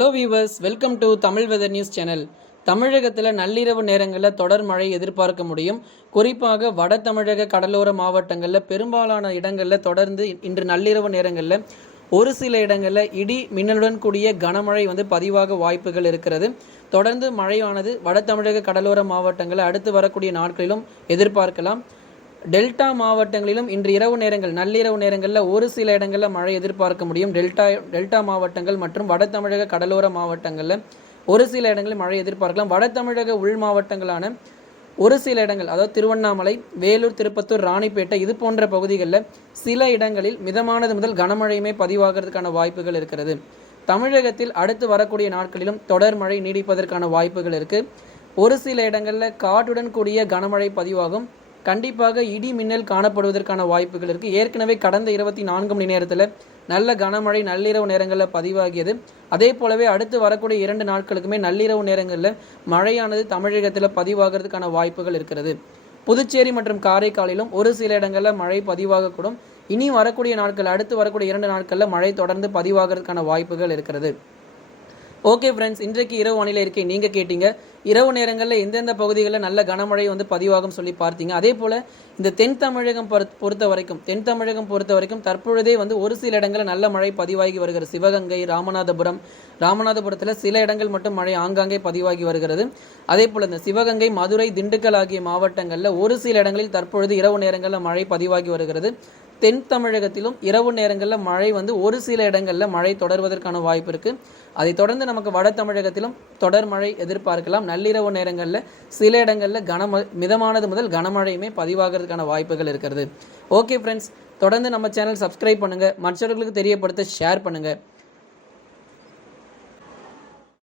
Hello viewers, welcome to Tamil weather news channel. தமிழகத்தில் நள்ளிரவு நேரங்களில் தொடர் மழை எதிர்பார்க்க முடியும். குறிப்பாக வட தமிழக கடலோர மாவட்டங்களில் பெரும்பாலான இடங்களில் தொடர்ந்து இன்று நள்ளிரவு நேரங்களில் ஒரு சில இடங்களில் இடி மின்னலுடன் கூடிய கனமழை பதிவாக வாய்ப்புகள் இருக்கிறது. தொடர்ந்து மழையானது வட தமிழக கடலோர மாவட்டங்களில் அடுத்து வரக்கூடிய நாட்களிலும் எதிர்பார்க்கலாம். டெல்டா மாவட்டங்களிலும் இன்று இரவு நேரங்கள் நள்ளிரவு நேரங்களில் ஒரு சில இடங்களில் மழை எதிர்பார்க்க முடியும். டெல்டா மாவட்டங்கள் மற்றும் வட தமிழக கடலோர மாவட்டங்களில் ஒரு சில இடங்களில் மழை எதிர்பார்க்கலாம். வட தமிழக உள் மாவட்டங்களான ஒரு சில இடங்கள், அதாவது திருவண்ணாமலை, வேலூர், திருப்பத்தூர், ராணிப்பேட்டை இது போன்ற பகுதிகளில் சில இடங்களில் மிதமானது முதல் கனமழையுமே பதிவாகிறதுக்கான வாய்ப்புகள் இருக்கிறது. தமிழகத்தில் அடுத்து வரக்கூடிய நாட்களிலும் தொடர் மழை நீடிப்பதற்கான வாய்ப்புகள் இருக்குது. ஒரு சில இடங்களில் காற்றுடன் கூடிய கனமழை பதிவாகும். கண்டிப்பாக இடி மின்னல் காணப்படுவதற்கான வாய்ப்புகள் இருக்குது. ஏற்கனவே கடந்த 24 மணி நேரத்தில் நல்ல கனமழை நள்ளிரவு நேரங்களில் பதிவாகியது. அதே போலவே அடுத்து வரக்கூடிய 2 நாட்களுக்குமே நள்ளிரவு நேரங்களில் மழையானது தமிழகத்தில் பதிவாகிறதுக்கான வாய்ப்புகள் இருக்கிறது. புதுச்சேரி மற்றும் காரைக்காலிலும் ஒரு சில இடங்களில் மழை பதிவாகக்கூடும். இனி வரக்கூடிய நாட்கள், அடுத்து வரக்கூடிய 2 நாட்களில் மழை தொடர்ந்து பதிவாகிறதுக்கான வாய்ப்புகள் இருக்கிறது. ஓகே ஃப்ரெண்ட்ஸ், இன்றைக்கு இரவு வானிலை இருக்கை நீங்கள் கேட்டீங்க. இரவு நேரங்களில் எந்தெந்த பகுதிகளில் நல்ல கனமழை பதிவாகும் சொல்லி பார்த்தீங்க. அதே போல் இந்த தென் தமிழகம் பொறுத்த வரைக்கும் தற்பொழுதே ஒரு சில இடங்களில் நல்ல மழை பதிவாகி வருகிறது. சிவகங்கை, ராமநாதபுரத்தில் சில இடங்கள் மட்டும் மழை ஆங்காங்கே பதிவாகி வருகிறது. அதே போல் இந்த சிவகங்கை, மதுரை, திண்டுக்கல் ஆகிய மாவட்டங்களில் ஒரு சில இடங்களில் தற்பொழுது இரவு நேரங்களில் மழை பதிவாகி வருகிறது. தென் தமிழகத்திலும் இரவு நேரங்களில் மழை ஒரு சில இடங்களில் மழை தொடர்வதற்கான வாய்ப்பு இருக்குது. அதை தொடர்ந்து நமக்கு வட தமிழகத்திலும் தொடர் மழை எதிர்பார்க்கலாம். நள்ளிரவு நேரங்களில் சில இடங்களில் மிதமானது முதல் கனமழையுமே பதிவாகிறதுக்கான வாய்ப்புகள் இருக்கிறது. ஓகே ஃப்ரெண்ட்ஸ், தொடர்ந்து நம்ம சேனல் சப்ஸ்கிரைப் பண்ணுங்கள், மற்றவர்களுக்கு தெரியப்படுத்த ஷேர் பண்ணுங்கள்.